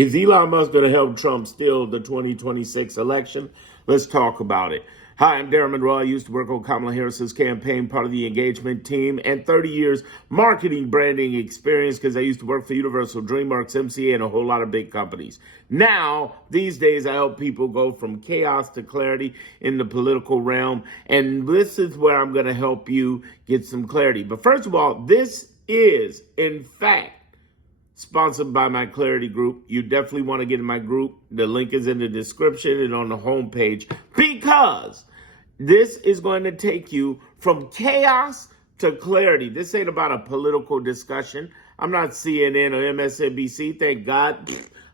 Is Elon Musk going to help Trump steal the 2026 election? Let's talk about it. Hi, I'm Darren Monroe. I used to work on Kamala Harris's campaign, part of the engagement team, and 30 years marketing branding experience because I used to work for Universal, DreamWorks, MCA, and a whole lot of big companies. Now, these days, I help people go from chaos to clarity in the political realm, and this is where I'm going to help you get some clarity. But first of all, this is, in fact, sponsored by my Clarity group. You definitely want to get in my group. The link is in the description and on the homepage because this is going to take you from chaos to clarity. This ain't about a political discussion. I'm not CNN or MSNBC. Thank God.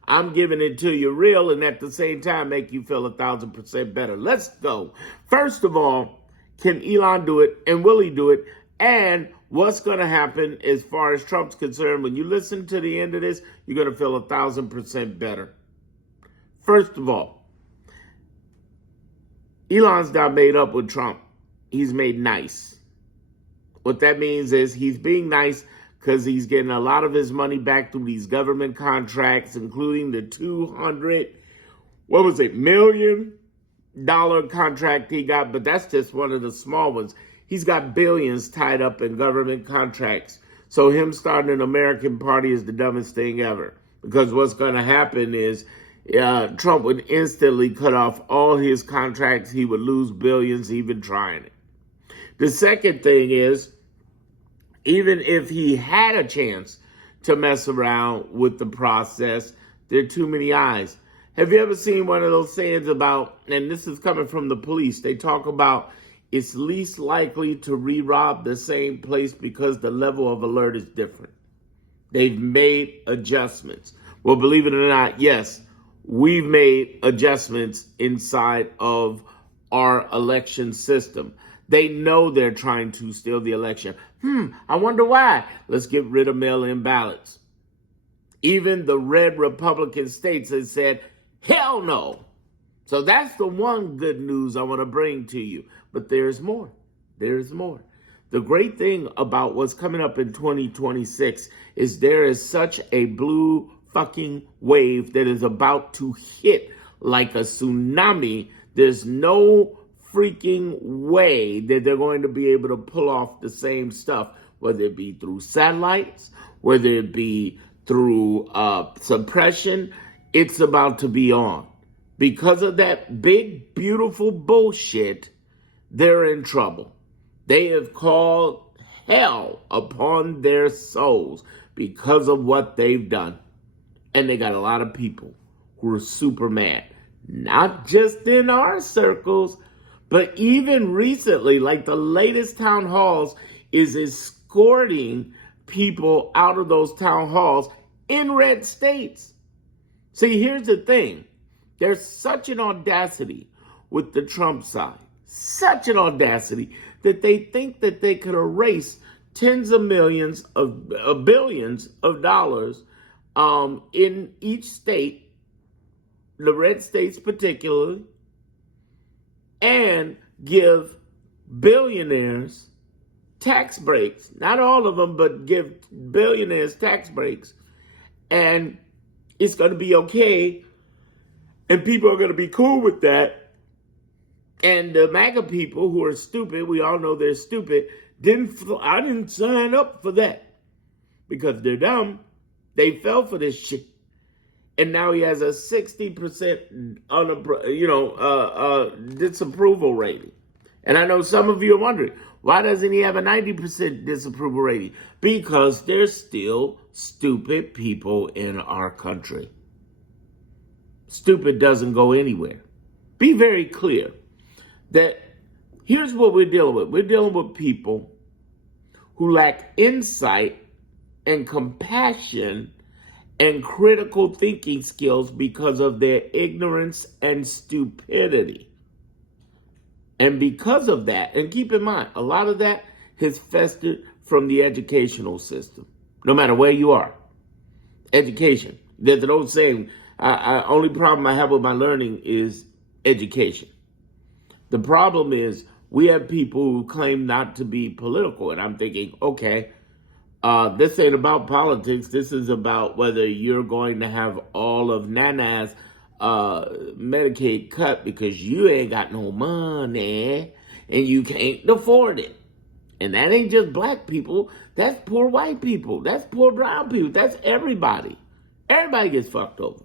I'm giving it to you real and at the same time make you feel 1,000% better. Let's go. First of all, can Elon do it and will he do it? And what's going to happen as far as Trump's concerned, when you listen to the end of this, you're going to feel 1,000% better. First of all, Elon's not made up with Trump. He's made nice. What that means is he's being nice because he's getting a lot of his money back through these government contracts, including the $200 million contract he got, but that's just one of the small ones. He's got billions tied up in government contracts. So him starting an American party is the dumbest thing ever. Because what's going to happen is Trump would instantly cut off all his contracts. He would lose billions even trying it. The second thing is, even if he had a chance to mess around with the process, there are too many eyes. Have you ever seen one of those sayings about, and this is coming from the police, they talk about it's least likely to re-rob the same place because the level of alert is different. They've made adjustments. Well, believe it or not, yes, we've made adjustments inside of our election system. They know they're trying to steal the election. I wonder why. Let's get rid of mail-in ballots. Even the red Republican states have said, hell no. So that's the one good news I want to bring to you. But there's more. There's more. The great thing about what's coming up in 2026 is there is such a blue fucking wave that is about to hit like a tsunami. There's no freaking way that they're going to be able to pull off the same stuff, whether it be through satellites, whether it be through suppression. It's about to be on. Because of that big, beautiful bullshit, they're in trouble. They have called hell upon their souls because of what they've done. And they got a lot of people who are super mad. Not just in our circles, but even recently, like the latest town halls is escorting people out of those town halls in red states. See, here's the thing. There's such an audacity with the Trump side, such an audacity that they think that they could erase tens of millions of billions of dollars in each state, the red states particularly, and give billionaires tax breaks. Not all of them, but give billionaires tax breaks. And it's going to be okay. And people are going to be cool with that. And the MAGA people who are stupid, we all know they're stupid, I didn't sign up for that. Because they're dumb. They fell for this shit. And now he has a 60% disapproval rating. And I know some of you are wondering, why doesn't he have a 90% disapproval rating? Because there's still stupid people in our country. Stupid doesn't go anywhere. Be very clear that here's what we're dealing with. We're dealing with people who lack insight and compassion and critical thinking skills because of their ignorance and stupidity. And because of that, and keep in mind, a lot of that has festered from the educational system, no matter where you are. Education. There's an old saying, only problem I have with my learning is education. The problem is we have people who claim not to be political, and I'm thinking, okay, This ain't about politics. This is about whether you're going to have all of Nana's Medicaid cut because you ain't got no money and you can't afford it. And that ain't just black people. That's poor white people. That's poor brown people. That's everybody. Everybody gets fucked over.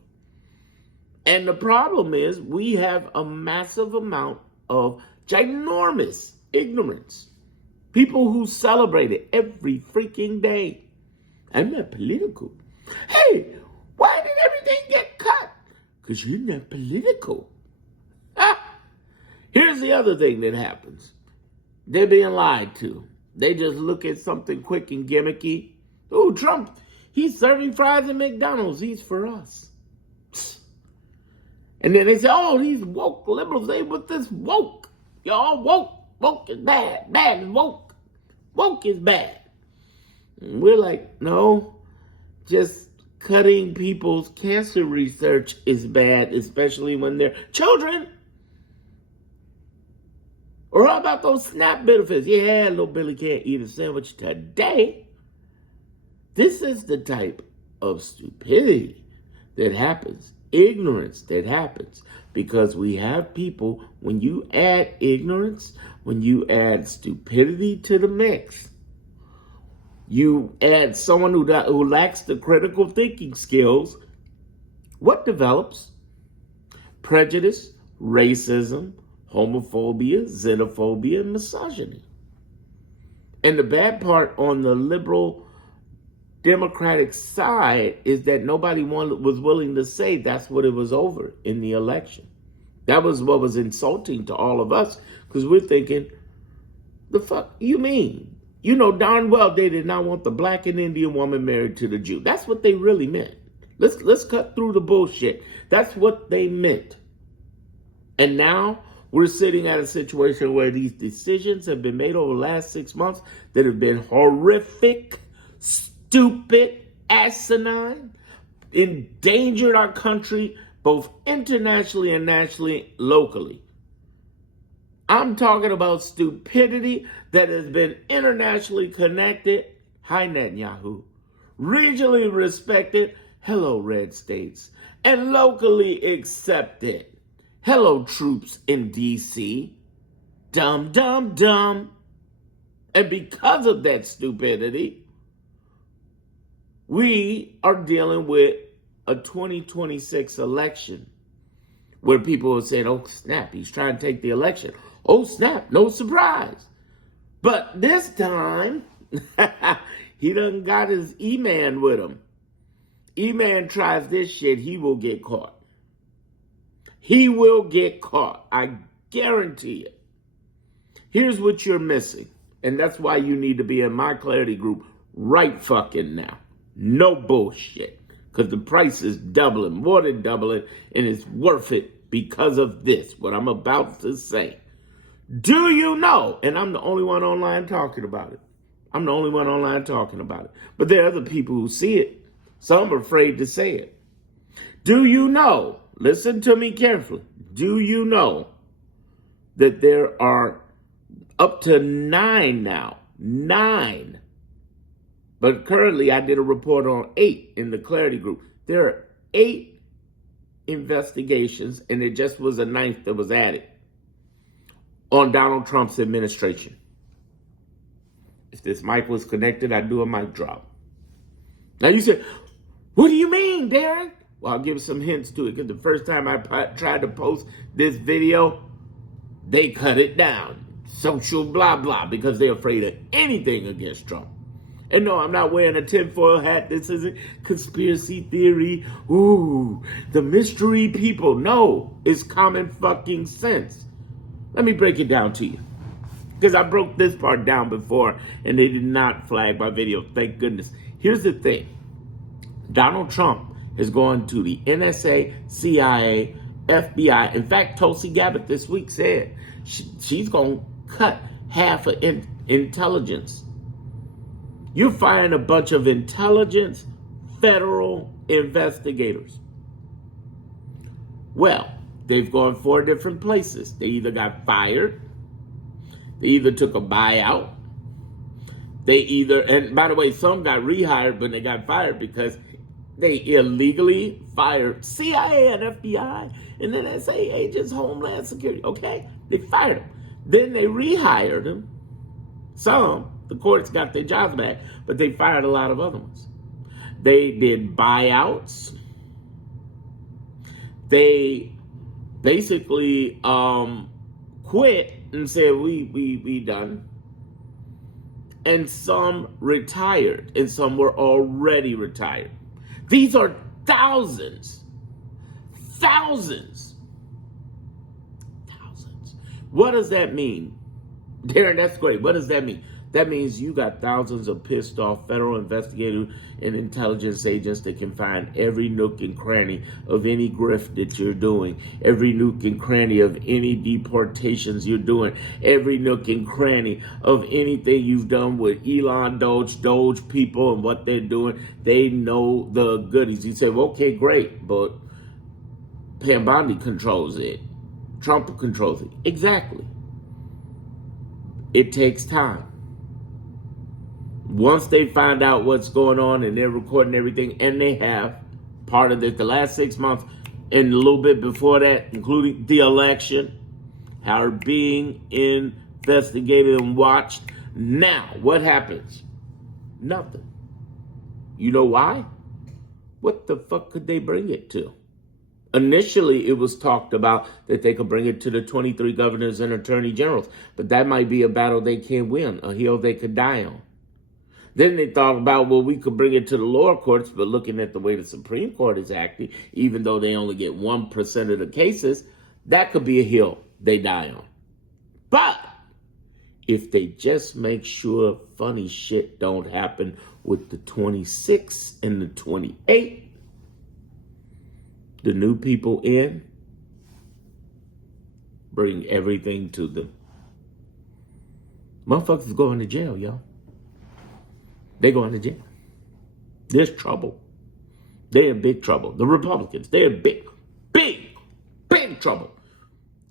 And the problem is we have a massive amount of ginormous ignorance. People who celebrate it every freaking day. I'm not political. Hey, why did everything get cut? Because you're not political. Here's the other thing that happens. They're being lied to. They just look at something quick and gimmicky. Oh, Trump, he's serving fries at McDonald's. He's for us. And then they say, oh, these woke liberals, they with this woke. Y'all woke. Woke is bad. Bad is woke. Woke is bad. And we're like, no, just cutting people's cancer research is bad, especially when they're children. Or how about those SNAP benefits? Yeah, little Billy can't eat a sandwich today. This is the type of stupidity that happens, ignorance that happens, because we have people, when you add ignorance, when you add stupidity to the mix, you add someone who lacks the critical thinking skills, what develops? Prejudice, racism, homophobia, xenophobia, and misogyny. And the bad part on the liberal Democratic side is that nobody was willing to say that's what it was over in the election. That was what was insulting to all of us, because we're thinking, the fuck you mean? You know darn well they did not want the black and Indian woman married to the Jew. That's what they really meant. Let's cut through the bullshit. That's what they meant. And now we're sitting at a situation where these decisions have been made over the last 6 months that have been horrific, stupid, asinine, endangered our country both internationally and nationally, locally. I'm talking about stupidity that has been internationally connected, hi Netanyahu, regionally respected, hello red states, and locally accepted. Hello, troops in D.C. Dumb, dumb, dumb. And because of that stupidity, we are dealing with a 2026 election where people are saying, oh, snap, he's trying to take the election. Oh, snap, no surprise. But this time, he done got his E-Man with him. E-Man tries this shit, he will get caught. He will get caught. I guarantee it. Here's what you're missing. And that's why you need to be in my clarity group right fucking now. No bullshit. Because the price is doubling, more than doubling, and it's worth it because of this, what I'm about to say. Do you know? And I'm the only one online talking about it. I'm the only one online talking about it. But there are other people who see it. Some are afraid to say it. Do you know? Listen to me carefully. Do you know that there are up to 9 now? 9. But currently I did a report on 8 in the Clarity Group. There are 8 investigations, and it just was a 9th that was added on Donald Trump's administration. If this mic was connected, I'd do a mic drop. Now you say, what do you mean, Darren? Well, I'll give some hints to it, because the first time I tried to post this video, they cut it down. Social blah, blah, because they're afraid of anything against Trump. And no, I'm not wearing a tinfoil hat. This isn't conspiracy theory. Ooh, the mystery people. No, it's common fucking sense. Let me break it down to you, because I broke this part down before, and they did not flag my video. Thank goodness. Here's the thing. Donald Trump is going to the NSA, CIA, FBI. In fact, Tulsi Gabbard this week said she's going to cut half of intelligence. You're firing a bunch of intelligence federal investigators. Well, they've gone 4 different places. They either got fired, they either took a buyout, They either, and by the way, some got rehired, but they got fired because they illegally fired CIA and FBI and then NSA agents, Homeland Security. Okay, they fired them. Then they rehired them. Some, the courts got their jobs back, but they fired a lot of other ones. They did buyouts. They basically quit and said, we done. And some retired, and some were already retired. These are thousands. What does that mean? Darren, that's great. What does that mean? That means you got thousands of pissed off federal investigators and intelligence agents that can find every nook and cranny of any grift that you're doing, every nook and cranny of any deportations you're doing, every nook and cranny of anything you've done with Elon, Doge people and what they're doing. They know the goodies. You say, well, okay, great, but Pam Bondi controls it. Trump controls it. Exactly. It takes time. Once they find out what's going on and they're recording everything, and they have part of it, the last 6 months and a little bit before that, including the election, are being investigated and watched. Now, what happens? Nothing. You know why? What the fuck could they bring it to? Initially, it was talked about that they could bring it to the 23 governors and attorney generals, but that might be a battle they can't win, a hill they could die on. Then they thought about, well, we could bring it to the lower courts, but looking at the way the Supreme Court is acting, even though they only get 1% of the cases, that could be a hill they die on. But if they just make sure funny shit don't happen with the 26 and the 28, the new people in, bring everything to them. Motherfuckers going to jail, yo. They going to jail. There's trouble. They're in big trouble. The Republicans, they're in big trouble.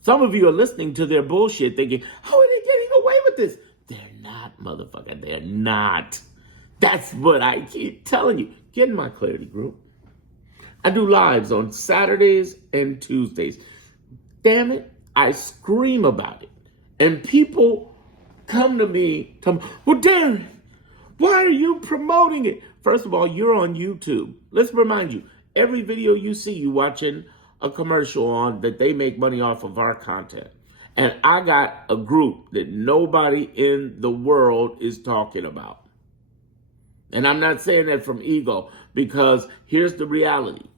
Some of you are listening to their bullshit thinking, how are they getting away with this? They're not, motherfucker. They're not. That's what I keep telling you. Get in my Clarity group. I do lives on Saturdays and Tuesdays. Damn it, I scream about it. And people come to me, well, Darren, why are you promoting it? First of all, you're on YouTube. Let's remind you, every video you see, you watching a commercial on that they make money off of our content. And I got a group that nobody in the world is talking about. And I'm not saying that from ego, because here's the reality.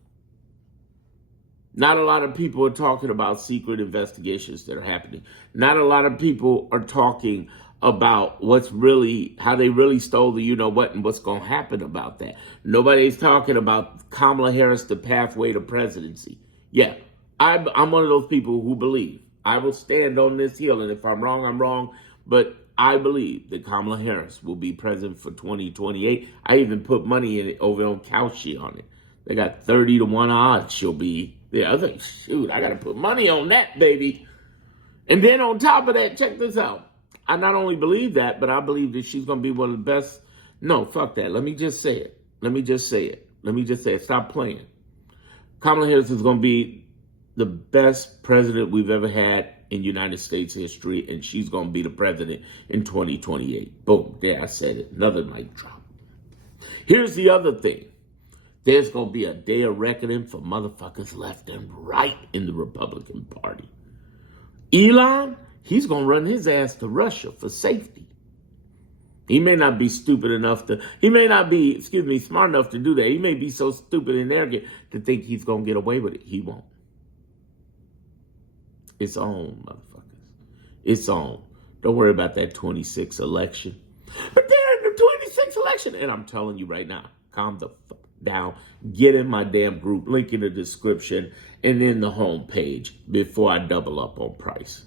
Not a lot of people are talking about secret investigations that are happening. Not a lot of people are talking about how they really stole the you-know-what and what's going to happen about that. Nobody's talking about Kamala Harris, the pathway to presidency. Yeah, I'm one of those people who believe. I will stand on this hill, and if I'm wrong, but I believe that Kamala Harris will be president for 2028. I even put money in it over on Kalshi on it. They got 30-1 odds she'll be there. I think, shoot, I got to put money on that, baby. And then on top of that, check this out. I not only believe that, but I believe that she's going to be one of the best. No, fuck that. Let me just say it. Stop playing. Kamala Harris is going to be the best president we've ever had in United States history, and she's going to be the president in 2028. Boom. There, I said it. Another mic drop. Here's the other thing. There's going to be a day of reckoning for motherfuckers left and right in the Republican Party. Elon, he's going to run his ass to Russia for safety. He may not be smart enough to do that. He may be so stupid and arrogant to think he's going to get away with it. He won't. It's on, motherfuckers. It's on. Don't worry about that 26 election. But they're in the 26 election. And I'm telling you right now, calm the fuck down. Get in my damn group. Link in the description and in the homepage before I double up on price.